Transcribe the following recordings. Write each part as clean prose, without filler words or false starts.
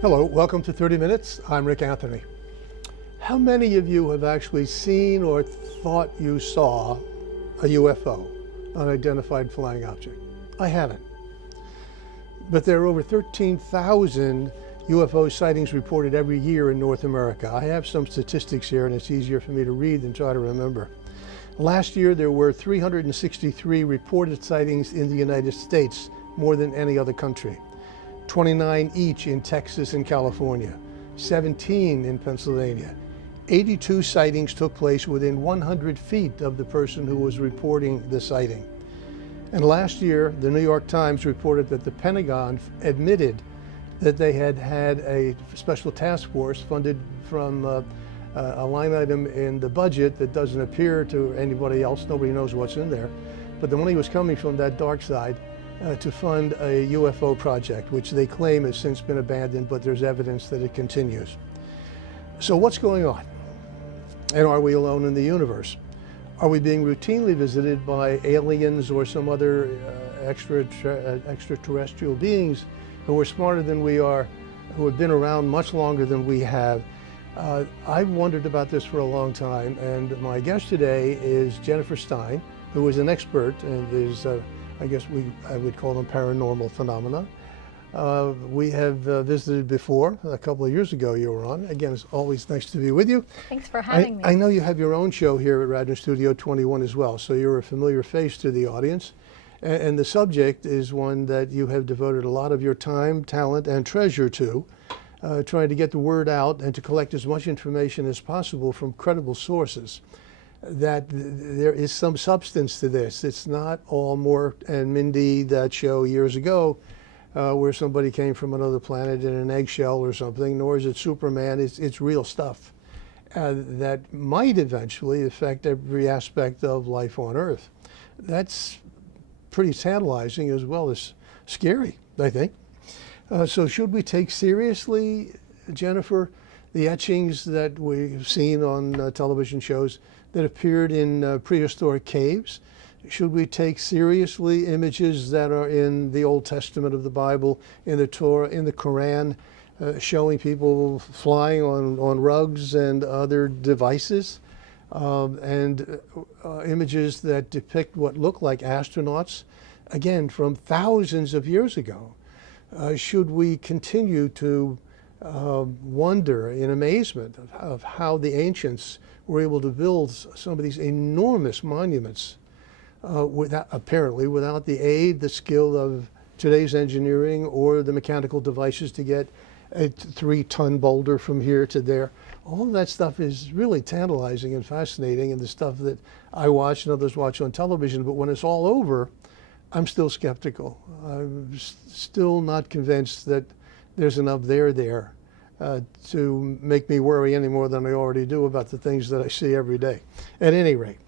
Hello, welcome to 30 Minutes. I'm Rick Anthony. How many of you have actually seen or thought you saw a UFO, unidentified flying object? I haven't. But there are over 13,000 UFO sightings reported every year in North America. I have some statistics here and it's easier for me to read than try to remember. Last year there were 363 reported sightings in the United States, more than any other country. 29 each in Texas and California, 17 in Pennsylvania. 82 sightings took place within 100 feet of the person who was reporting the sighting. And last year, the New York Times reported that the Pentagon admitted that they had had a special task force funded from a line item in the budget that doesn't appear to anybody else. Nobody knows what's in there. But the money was coming from that dark side to fund a UFO project, which they claim has since been abandoned, but there's evidence that it continues. So what's going on? And are we alone in the universe? Are we being routinely visited by aliens or some other extraterrestrial beings who are smarter than we are, who have been around much longer than we have? I've wondered about this for a long time, and my guest today is Jennifer Stein, who is an expert in these I guess I would call them paranormal phenomena. We have visited before. A couple of years ago you were on. Again, it's always nice to be with you. Thanks for having me. I know you have your own show here at Radio Studio 21 as well, so you're a familiar face to the audience. And the subject is one that you have devoted a lot of your time, talent, and treasure to, trying to get the word out and to collect as much information as possible from credible sources, that there is some substance to this. It's not all Mort and Mindy, that show years ago, where somebody came from another planet in an eggshell or something, nor is it Superman. It's real stuff that might eventually affect every aspect of life on Earth. That's pretty tantalizing as well as scary, I think. So should we take seriously, Jennifer, the etchings that we've seen on television shows that appeared in prehistoric caves? Should we take seriously images that are in the Old Testament of the Bible, in the Torah, in the Quran, showing people flying on rugs and other devices, and images that depict what look like astronauts, again, from thousands of years ago? Should we continue to wonder in amazement of how the ancients were able to build some of these enormous monuments apparently without the aid, the skill of today's engineering or the mechanical devices to get a 3-ton boulder from here to there? All of that stuff is really tantalizing and fascinating, and the stuff that I watch and others watch on television. But when it's all over, I'm still skeptical. I'm still not convinced that there's enough there to make me worry any more than I already do about the things that I see every day. At any rate,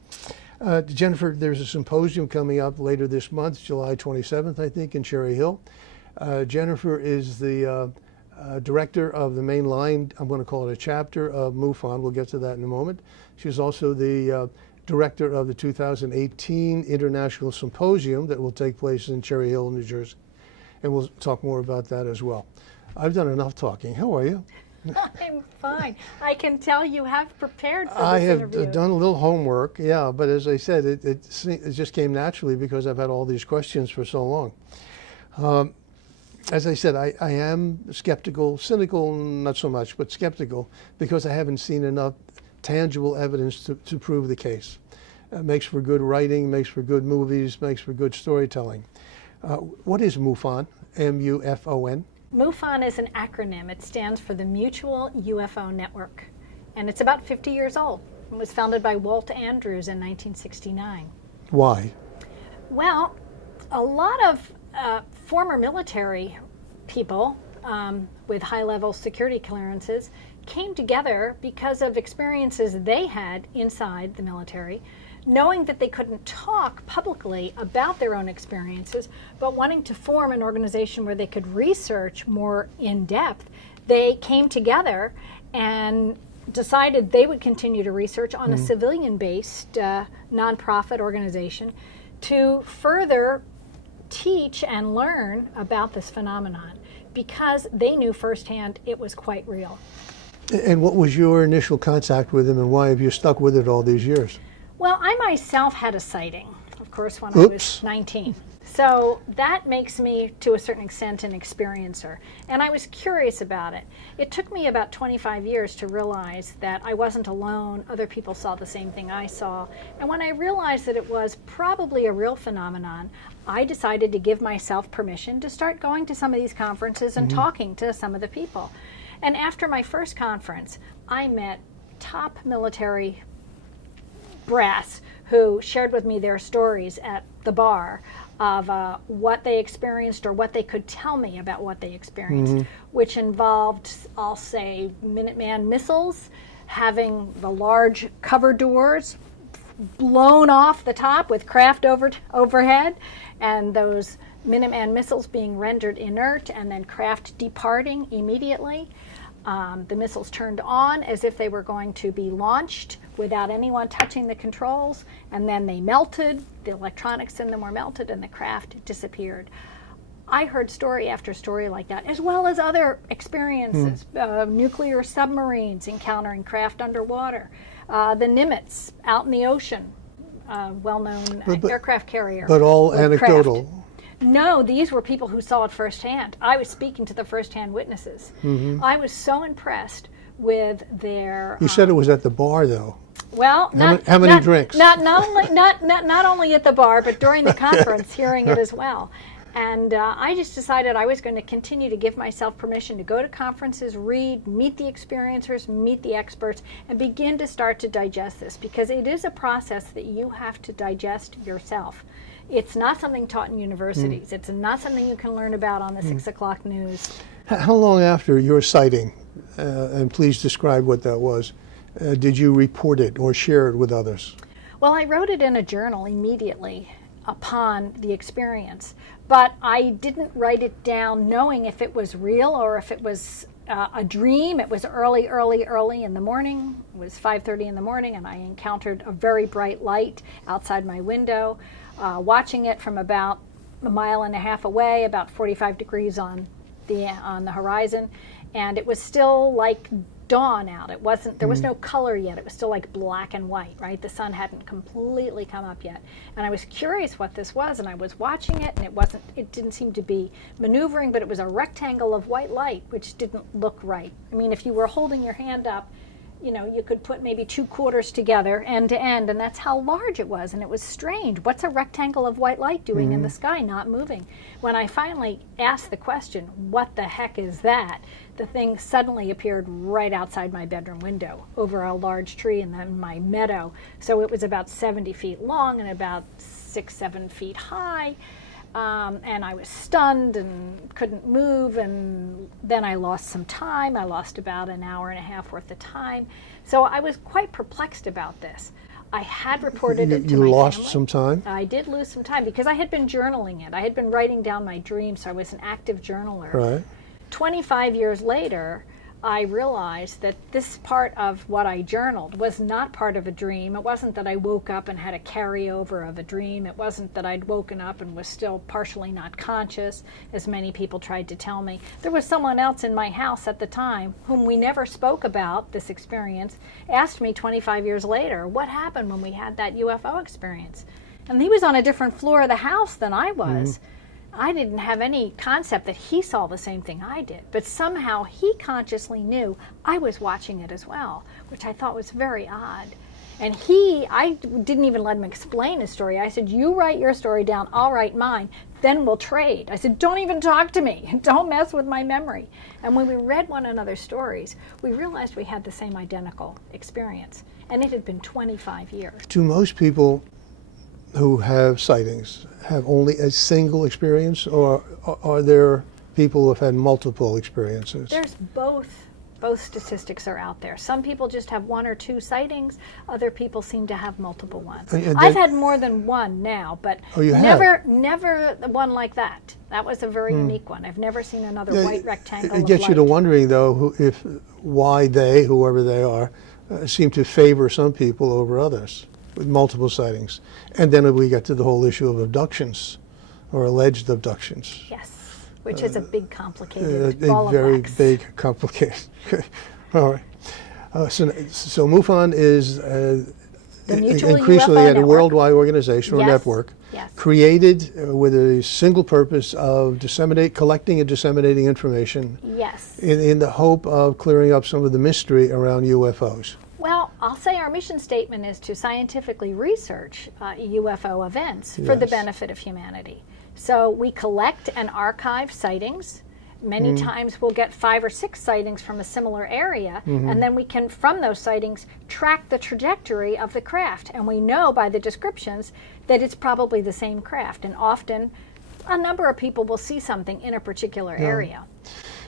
Jennifer, there's a symposium coming up later this month, July 27th, I think, in Cherry Hill. Jennifer is the director of the main line, I'm going to call it a chapter of MUFON. We'll get to that in a moment. She's also the director of the 2018 International Symposium that will take place in Cherry Hill, New Jersey. And we'll talk more about that as well. I've done enough talking. How are you? I'm fine. I can tell you have prepared for this I interview. have done a little homework, yeah, but as I said, it just came naturally because I've had all these questions for so long. As I said, I am skeptical, cynical, not so much, but skeptical, because I haven't seen enough tangible evidence to prove the case. It makes for good writing, makes for good movies, makes for good storytelling. What is MUFON, M-U-F-O-N? MUFON is an acronym. It stands for the Mutual UFO Network, and it's about 50 years old. It was founded by Walt Andrews in 1969. Why? Well, a lot of former military people with high-level security clearances came together because of experiences they had inside the military, knowing that they couldn't talk publicly about their own experiences, but wanting to form an organization where they could research more in depth. They came together and decided they would continue to research on a civilian-based nonprofit organization to further teach and learn about this phenomenon. because they knew firsthand it was quite real. And what was your initial contact with him, and why have you stuck with it all these years? Well, I myself had a sighting, of course, when I was 19. So that makes me, to a certain extent, an experiencer. And I was curious about it. It took me about 25 years to realize that I wasn't alone. Other people saw the same thing I saw. And when I realized that it was probably a real phenomenon, I decided to give myself permission to start going to some of these conferences and talking to some of the people. And after my first conference, I met top military brass who shared with me their stories at the bar of what they experienced or what they could tell me about what they experienced, which involved, I'll say, Minuteman missiles, having the large cover doors blown off the top with craft overhead, and those Minuteman missiles being rendered inert and then craft departing immediately. The missiles turned on as if they were going to be launched without anyone touching the controls, and then they melted, the electronics in them were melted, and the craft disappeared. I heard story after story like that, as well as other experiences, nuclear submarines encountering craft underwater, the Nimitz out in the ocean, well-known aircraft carrier. But all with anecdotal. craft. No, these were people who saw it firsthand. I was speaking to the firsthand witnesses. I was so impressed with their... You said it was at the bar, though. Well, how many drinks? Not only at the bar, but during the conference, hearing it as well. And I just decided I was going to continue to give myself permission to go to conferences, read, meet the experiencers, meet the experts, and begin to start to digest this, because it is a process that you have to digest yourself. It's not something taught in universities. It's not something you can learn about on the 6 o'clock news. How long after your sighting, and please describe what that was, did you report it or share it with others? Well, I wrote it in a journal immediately upon the experience, but I didn't write it down knowing if it was real or if it was a dream. It was early in the morning. It was 5:30 in the morning, and I encountered a very bright light outside my window, watching it from about a mile and a half away, about 45 degrees on the horizon, and it was still like dawn out. It wasn't, there was no color yet. It was still like black and white, right? The sun hadn't completely come up yet. And I was curious what this was, and I was watching it, and it didn't seem to be maneuvering, but it was a rectangle of white light, which didn't look right. I mean, if you were holding your hand up, you know, you could put maybe 2 quarters together end to end, and that's how large it was. And it was strange. What's a rectangle of white light doing in the sky, not moving? When I finally asked the question, what the heck is that? The thing suddenly appeared right outside my bedroom window over a large tree in my meadow. So it was about 70 feet long and about 6-7 feet high. And I was stunned and couldn't move, and then I lost some time. I lost about an hour and a half worth of time. So I was quite perplexed about this. I had reported it to my family. You lost some time? I did lose some time because I had been journaling it. I had been writing down my dreams, so I was an active journaler. Right. 25 years later, I realized that this part of what I journaled was not part of a dream. It wasn't that I woke up and had a carryover of a dream. It wasn't that I'd woken up and was still partially not conscious, as many people tried to tell me. There was someone else in my house at the time whom we never spoke about this experience, asked me 25 years later, what happened when we had that UFO experience? And he was on a different floor of the house than I was. I didn't have any concept that he saw the same thing I did, but somehow he consciously knew I was watching it as well, which I thought was very odd. And I didn't even let him explain his story. I said, you write your story down, I'll write mine, then we'll trade. I said, don't even talk to me, don't mess with my memory. And when we read one another's stories, we realized we had the same identical experience, and it had been 25 years. Do most people who have sightings have only a single experience, or are there people who have had multiple experiences? There's both. Both statistics are out there. Some people just have 1 or 2 sightings. Other people seem to have multiple ones. I've had more than one now, but never one like that. That was a very unique one. I've never seen another white rectangle of light. It gets you to wondering, though, why they, whoever they are, seem to favor some people over others with multiple sightings. And then we get to the whole issue of abductions or alleged abductions. Yes. which is a big, complicated ball of very wax. big, complicated. All right. So MUFON is The Mutual increasingly UFO a Network. worldwide organization or Yes. network Yes. created with a single purpose of collecting and disseminating information Yes. in the hope of clearing up some of the mystery around UFOs. Well, I'll say our mission statement is to scientifically research UFO events for the Yes. benefit of humanity. So we collect and archive sightings. Many times we'll get 5 or 6 sightings from a similar area, and then we can, from those sightings, track the trajectory of the craft. And we know by the descriptions that it's probably the same craft. And often, a number of people will see something in a particular area.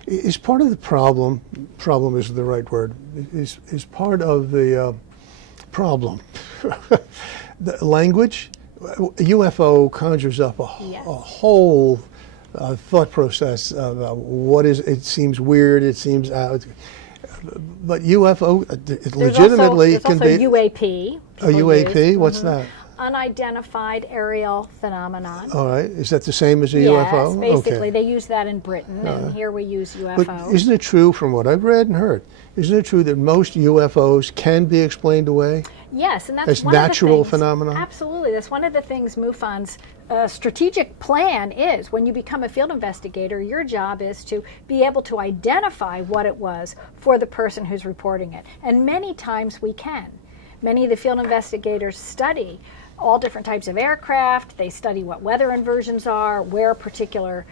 Is part of the problem isn't the right word, is part of the problem. The language, UFO conjures up a Yes. whole thought process about what is, it seems weird, it seems out, but UFO legitimately There's can also be UAP. a people UAP. use. What's that? Unidentified aerial phenomenon. All right, is that the same as a Yes, UFO? basically Okay. they use that in Britain, and here we use But UFO. isn't it true, from what I've read and heard, isn't it true that most UFOs can be explained away? Yes, and that's as one natural of the things, phenomena? Absolutely, that's one of the things MUFON's strategic plan is. When you become a field investigator, your job is to be able to identify what it was for the person who's reporting it, and many times we can. Many of the field investigators study all different types of aircraft. They study what weather inversions are, where particular,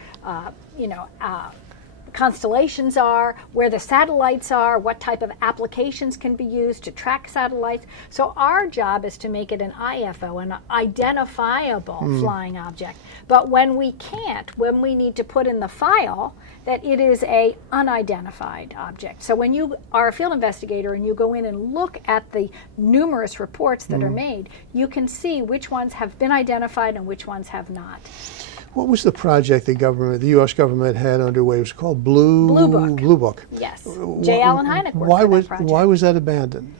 constellations are, where the satellites are, what type of applications can be used to track satellites. So our job is to make it an IFO, an identifiable flying object. But when we can't, when we need to put in the file that it is a unidentified object. So when you are a field investigator and you go in and look at the numerous reports that are made, you can see which ones have been identified and which ones have not. What was the project the U.S. government had underway? It was called Blue Book. Blue Book. Yes. J. Allen Hynek worked Why on was that project. why was that abandoned?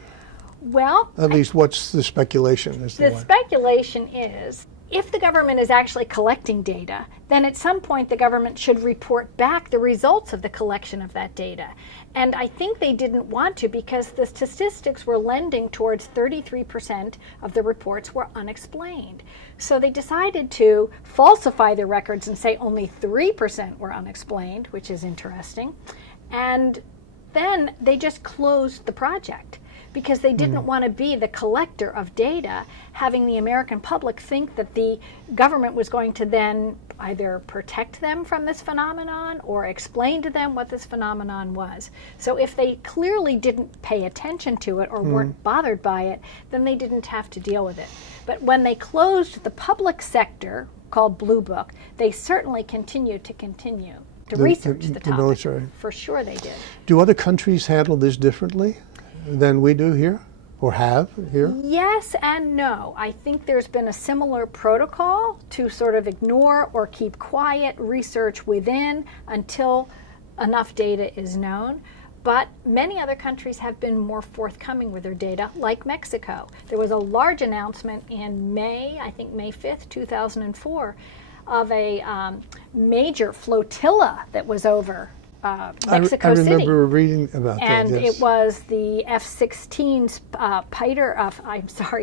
Well, At least, what's the speculation as to the why? speculation is if the government is actually collecting data, then at some point the government should report back the results of the collection of that data. And I think they didn't want to because the statistics were lending towards 33% of the reports were unexplained. So they decided to falsify the records and say only 3% were unexplained, which is interesting. And then they just closed the project, because they didn't want to be the collector of data, having the American public think that the government was going to then either protect them from this phenomenon or explain to them what this phenomenon was. So if they clearly didn't pay attention to it or weren't bothered by it, then they didn't have to deal with it. But when they closed the public sector, called Blue Book, they certainly continued to research the topic. military. For sure they did. Do other countries handle this differently than we do here, or have here? Yes and no. I think there's been a similar protocol to sort of ignore or keep quiet research within until enough data is known. But many other countries have been more forthcoming with their data, like Mexico. There was a large announcement in May, I think May 5th, 2004, of a major flotilla that was I over Mexico City. remember reading about And that. Yes. it was the F-16's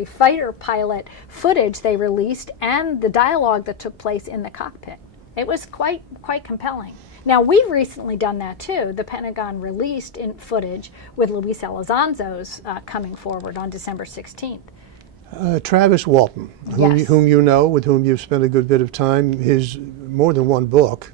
fighter pilot footage they released, and the dialogue that took place in the cockpit. It was quite compelling. Now, we've recently done that too. The Pentagon released in footage with Luis Elizondo coming forward on December 16th. Travis Walton, Yes. whom you know, with whom you've spent a good bit of time, his more than one book,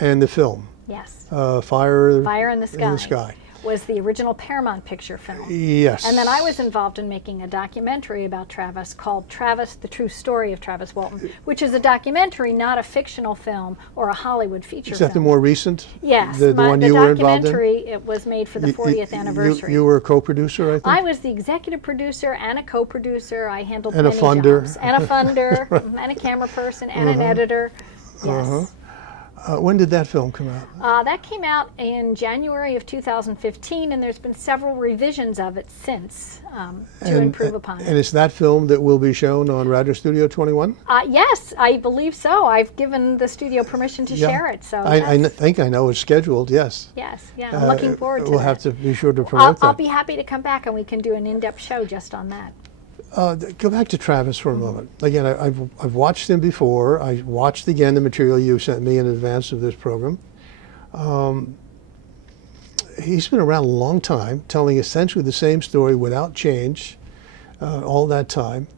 and the film. Yes. Fire in the Sky. Was the original Paramount picture film. Yes. And then I was involved in making a documentary about Travis called Travis, The True Story of Travis Walton, which is a documentary, not a fictional film or a Hollywood feature Is that film. the more recent? Yes, The one you were involved in? documentary, it was made for the 40th anniversary. You were a co-producer, I think? I was the executive producer and a co-producer. I handled And a many funder. jobs. And a funder, and a camera person, and an editor. Yes. When did that film come out? That came out in January of 2015, and there's been several revisions of it since to improve upon it. And it's that film that will be shown on Radio Studio 21? Yes, I believe so. I've given the studio permission to share it. So I think I know it's scheduled, yes. Yes, yeah, I'm looking forward to We'll that. have to be sure to promote that. I'll be happy to come back and we can do an in-depth show just on that. Go back to Travis for a moment. Again, I've watched him before. I watched again the material you sent me in advance of this program. He's been around a long time, telling essentially the same story without change all that time.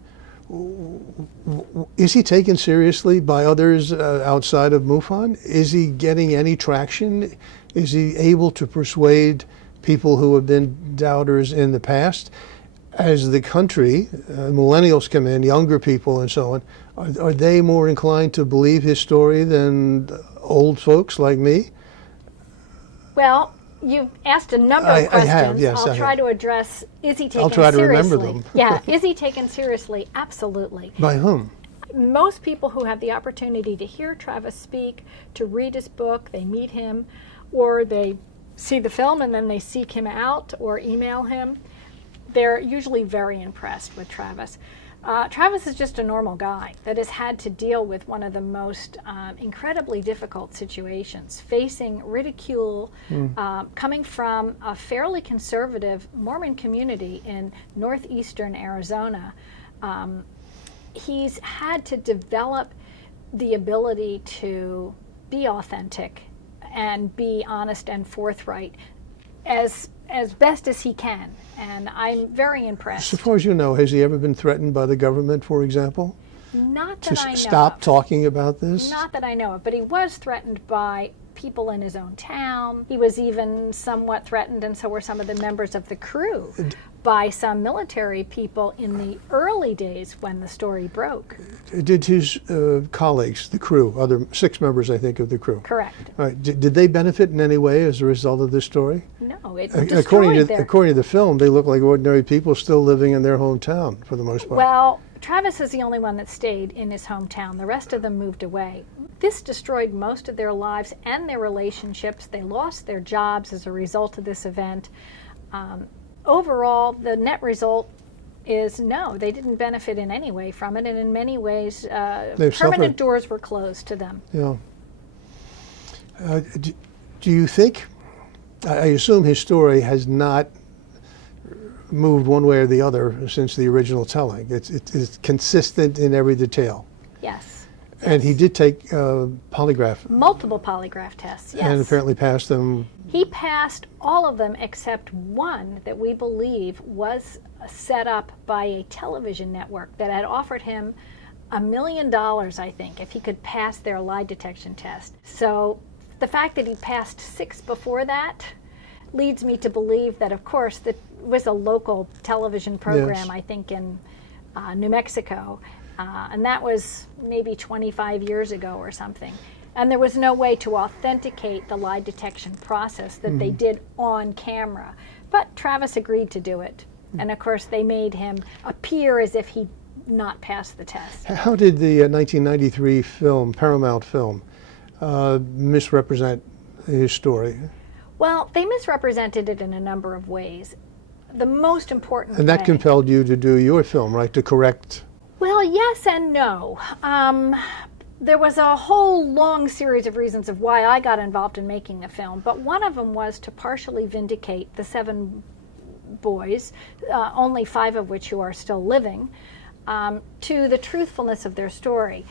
Is he taken seriously by others outside of MUFON? Is he getting any traction? Is he able to persuade people who have been doubters in the past? As the country, millennials come in, younger people and so on, are they more inclined to believe his story than old folks like me? Well, you've asked a number of questions. I have, yes. I'll try to address, is he taken seriously? I'll try to remember them. Yeah, is he taken seriously? Absolutely. By whom? Most people who have the opportunity to hear Travis speak, to read his book, they meet him, or they see the film and then they seek him out or email him, they're usually very impressed with Travis. Travis is just a normal guy that has had to deal with one of the most incredibly difficult situations, facing ridicule, coming from a fairly conservative Mormon community in northeastern Arizona. He's had to develop the ability to be authentic and be honest and forthright as best as he can, and I'm very impressed. As far as you know, has he ever been threatened by the government, for example? Not that I know to stop of. talking about this? Not that I know of, but he was threatened by people in his own town. He was even somewhat threatened, and so were some of the members of the crew, by some military people in the early days when the story broke. Did his colleagues, the crew, other 6 members, I think, of the crew? Correct. Right. Did they benefit in any way as a result of this story? No, it According destroyed to the film, they look like ordinary people still living in their hometown for the most part. Well, Travis is the only one that stayed in his hometown. The rest of them moved away. This destroyed most of their lives and their relationships. They lost their jobs as a result of this event. Overall, the net result is no, they didn't benefit in any way from it, and in many ways, permanent suffered. doors were closed to them. Yeah. Do you think, I assume his story has not moved one way or the other since the original telling. It's consistent in every detail. Yes. And he did take polygraph. Multiple polygraph tests, yes. And apparently passed them. He passed all of them except one that we believe was set up by a television network that had offered him $1 million, I think, if he could pass their lie detection test. So the fact that he passed 6 before that leads me to believe that, of course, that was a local television program, yes. I think, in New Mexico. And that was maybe 25 years ago or something. And there was no way to authenticate the lie detection process that they did on camera. But Travis agreed to do it. And of course, they made him appear as if he'd not passed the test. How did the 1993 film, Paramount film, misrepresent his story? Well, they misrepresented it in a number of ways. The most important And that way, compelled you to do your film, right, to correct? Well, yes and no. There was a whole long series of reasons of why I got involved in making the film, but one of them was to partially vindicate the 7 boys, only 5 of which who are still living, to the truthfulness of their story.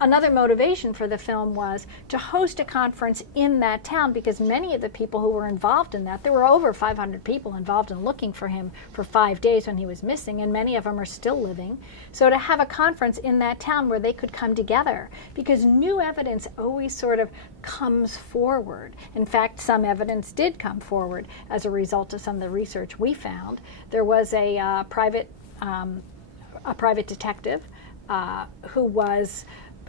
Another motivation for the film was to host a conference in that town, because many of the people who were involved in that, there were over 500 people involved in looking for him for 5 days when he was missing, and many of them are still living. So to have a conference in that town where they could come together, because new evidence always sort of comes forward. In fact, some evidence did come forward as a result of some of the research we found. There was a private detective who was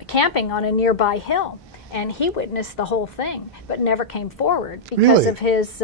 camping on a nearby hill, and he witnessed the whole thing, but never came forward because of his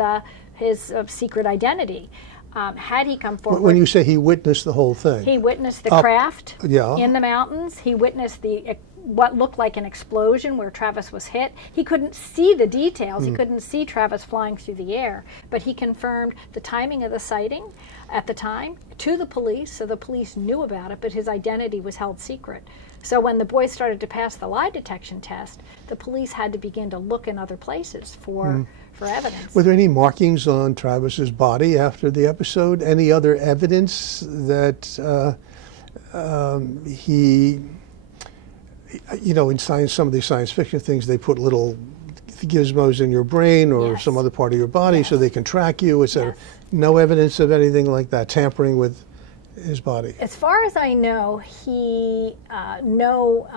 secret identity. Had he come forward, when you say he witnessed the whole thing, he witnessed the craft in the mountains. He witnessed the what looked like an explosion where Travis was hit. He couldn't see the details. He couldn't see Travis flying through the air, but he confirmed the timing of the sighting at the time to the police, so the police knew about it, but his identity was held secret. So when the boys started to pass the lie detection test, the police had to begin to look in other places for evidence. Were there any markings on Travis's body after the episode? Any other evidence that he, in science, some of these science fiction things, they put little gizmos in your brain or Yes. some other part of your body so they can track you, etc. Yes. No evidence of anything like that, tampering with his body. As far as I know, he No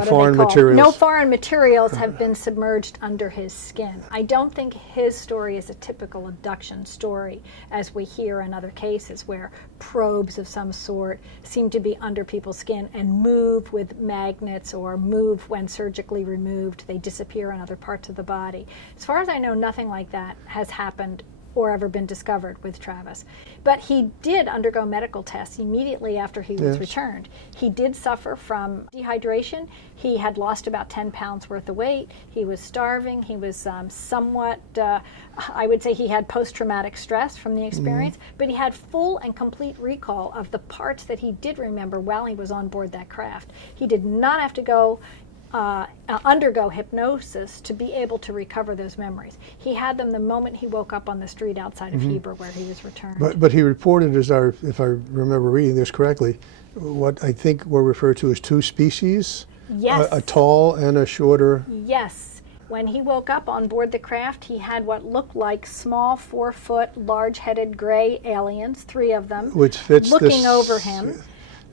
foreign materials. No foreign materials have been submerged under his skin. I don't think his story is a typical abduction story, as we hear in other cases where probes of some sort seem to be under people's skin and move with magnets or move when surgically removed. They disappear in other parts of the body. As far as I know, nothing like that has happened or ever been discovered with Travis. But he did undergo medical tests immediately after he was returned. He did suffer from dehydration. He had lost about 10 pounds worth of weight. He was starving. He was somewhat, I would say he had post-traumatic stress from the experience, but he had full and complete recall of the parts that he did remember while he was on board that craft. He did not have to go undergo hypnosis to be able to recover those memories. He had them the moment he woke up on the street outside of Heber where he was returned. But he reported, if I remember reading this correctly, what I think were referred to as two species, Yes. a tall and a shorter. Yes. When he woke up on board the craft, he had what looked like small 4-foot, large-headed gray aliens, 3 of them, Which fits looking this- over him.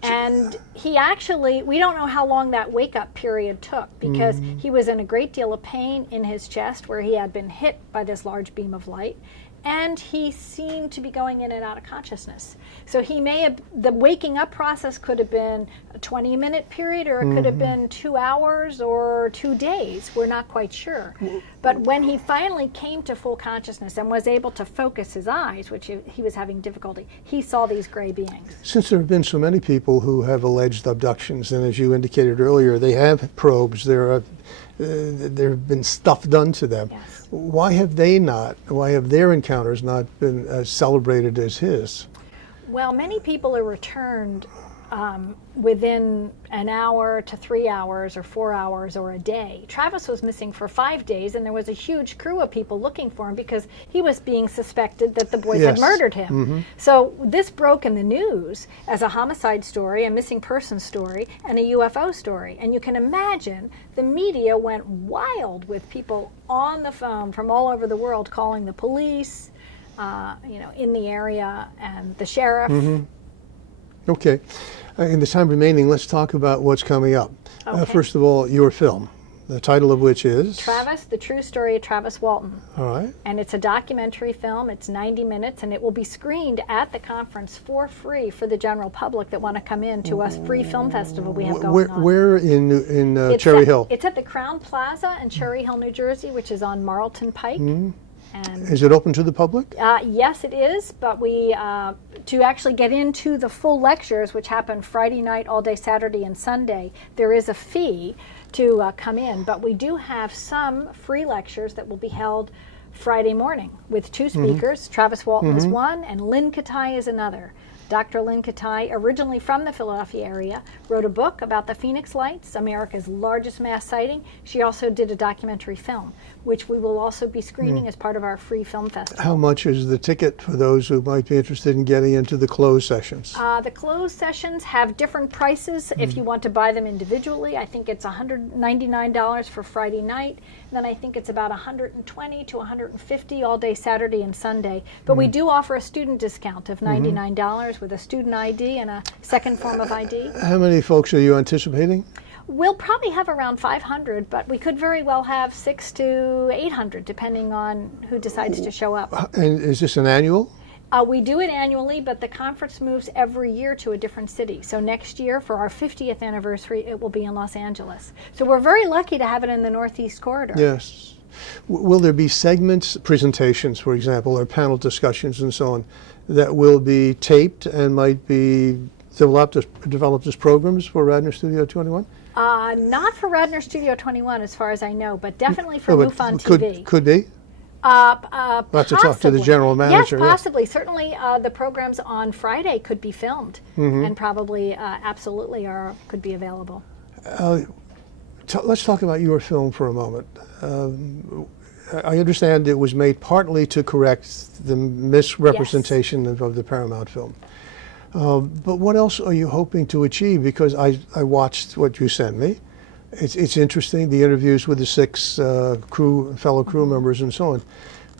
And he actually, we don't know how long that wake-up period took because he was in a great deal of pain in his chest where he had been hit by this large beam of light. And he seemed to be going in and out of consciousness. So he may have, the waking up process could have been a 20-minute period, or it could have been 2 hours or 2 days. We're not quite sure. But when he finally came to full consciousness and was able to focus his eyes, which he was having difficulty, he saw these gray beings. Since there have been so many people who have alleged abductions, and as you indicated earlier, they have probes, there have been stuff done to them. Yes. Why have their encounters not been as celebrated as his? Well, many people are returned within an hour to 3 hours or 4 hours or a day. Travis was missing for 5 days, and there was a huge crew of people looking for him because he was being suspected that the boys had Yes. murdered him. So this broke in the news as a homicide story, a missing person story, and a UFO story. And you can imagine the media went wild with people on the phone from all over the world calling the police, in the area, and the sheriff. Okay. In the time remaining, let's talk about what's coming up. Okay. First of all, your film, the title of which is? Travis, the True Story of Travis Walton. All right. And it's a documentary film. It's 90 minutes, and it will be screened at the conference for free for the general public that want to come in to a free film festival we have going on. Where in It's Cherry at- Hill? It's at the Crown Plaza in Cherry Hill, New Jersey, which is on Marlton Pike. And Is it open to the public? yes, it is, but we, to actually get into the full lectures, which happen Friday night, all day Saturday and Sunday, there is a fee to come in. But we do have some free lectures that will be held Friday morning with 2 speakers. Travis Walton is one, and Lynn Katai is another. Dr. Lynn Katai, originally from the Philadelphia area, wrote a book about the Phoenix Lights, America's largest mass sighting. She also did a documentary film, which we will also be screening as part of our free film festival. How much is the ticket for those who might be interested in getting into the closed sessions? The closed sessions have different prices if you want to buy them individually. I think it's $199 for Friday night. Then I think it's about $120 to $150 all day Saturday and Sunday. But we do offer a student discount of $99 with a student ID and a second form of ID. How many folks are you anticipating? We'll probably have around 500, but we could very well have 600 to 800 depending on who decides to show up. And is this an annual? We do it annually, but the conference moves every year to a different city. So next year, for our 50th anniversary, it will be in Los Angeles. So we're very lucky to have it in the Northeast Corridor. Yes. Will there be segments, presentations, for example, or panel discussions and so on, that will be taped and might be develop this programs for Radnor Studio 21? Not for Radnor Studio 21, as far as I know, but definitely for No, but MUFON TV. Could be. Possibly. We'll have to talk to the general manager. Yes, possibly. Certainly, the programs on Friday could be filmed, and probably, absolutely, could be available. Let's talk about your film for a moment. I understand it was made partly to correct the misrepresentation of the Paramount film. But what else are you hoping to achieve? Because I watched what you sent me. It's interesting, the interviews with the 6 fellow crew members and so on.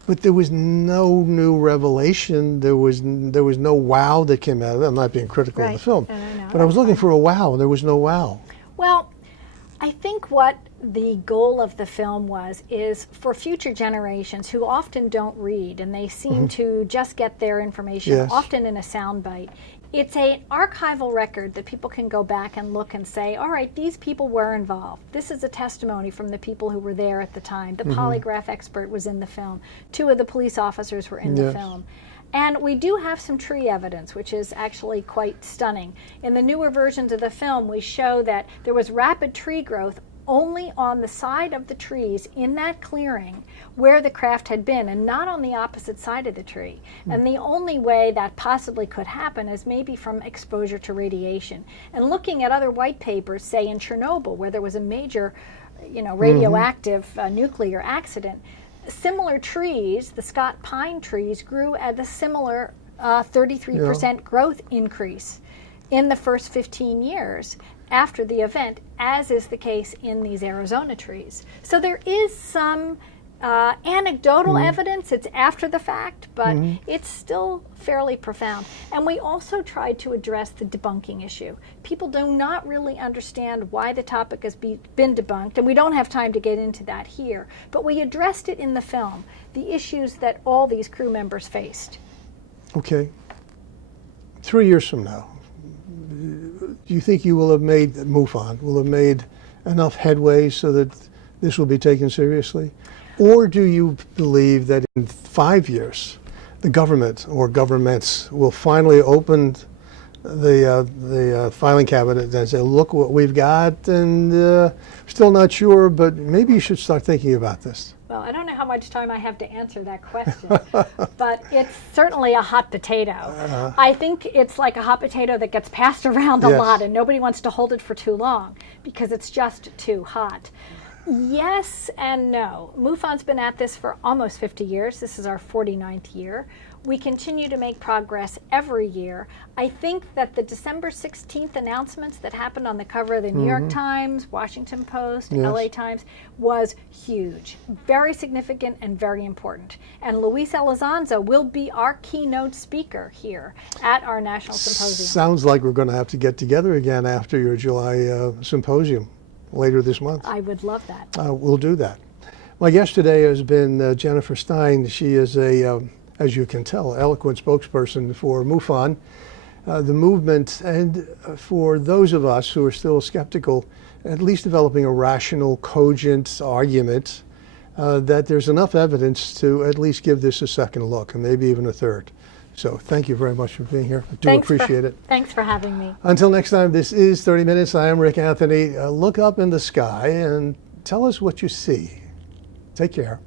But there was no new revelation. There was no wow that came out of it. I'm not being critical of the film. But I was looking for a wow, and there was no wow. Well, I think what the goal of the film is for future generations who often don't read and they seem to just get their information often in a soundbite. It's an archival record that people can go back and look and say, all right, these people were involved. This is a testimony from the people who were there at the time. The polygraph expert was in the film. 2 of the police officers were in the film. And we do have some tree evidence, which is actually quite stunning. In the newer versions of the film, we show that there was rapid tree growth only on the side of the trees in that clearing where the craft had been, and not on the opposite side of the tree. And the only way that possibly could happen is maybe from exposure to radiation. And looking at other white papers, say in Chernobyl, where there was a major, radioactive nuclear accident, similar trees, the Scott pine trees, grew at a similar 33% growth increase in the first 15 years after the event, as is the case in these Arizona trees. So there is some anecdotal evidence. It's after the fact, but it's still fairly profound. And we also tried to address the debunking issue. People do not really understand why the topic has been debunked, and we don't have time to get into that here, but we addressed it in the film, the issues that all these crew members faced. Okay. 3 years from now, do you think you will have made, MUFON, will have made enough headway so that this will be taken seriously? Or do you believe that in 5 years, the government or governments will finally open the filing cabinet and say, look what we've got, and still not sure, but maybe you should start thinking about this? Well, I don't know how much time I have to answer that question, but it's certainly a hot potato. I think it's like a hot potato that gets passed around a lot, and nobody wants to hold it for too long because it's just too hot. Yes and no. MUFON's been at this for almost 50 years. This is our 49th year. We continue to make progress every year. I think that the December 16th announcements that happened on the cover of the New York Times, Washington Post, LA Times was huge, very significant and very important. And Luis Elizondo will be our keynote speaker here at our National Symposium. Sounds like we're going to have to get together again after your July symposium later this month. I would love that. We'll do that. My guest today has been Jennifer Stein. She is as you can tell, eloquent spokesperson for MUFON, the movement, and for those of us who are still skeptical, at least developing a rational, cogent argument that there's enough evidence to at least give this a second look, and maybe even a third. So thank you very much for being here. I do appreciate it. Thanks for having me. Until next time, this is 30 Minutes. I am Rick Anthony. Look up in the sky and tell us what you see. Take care.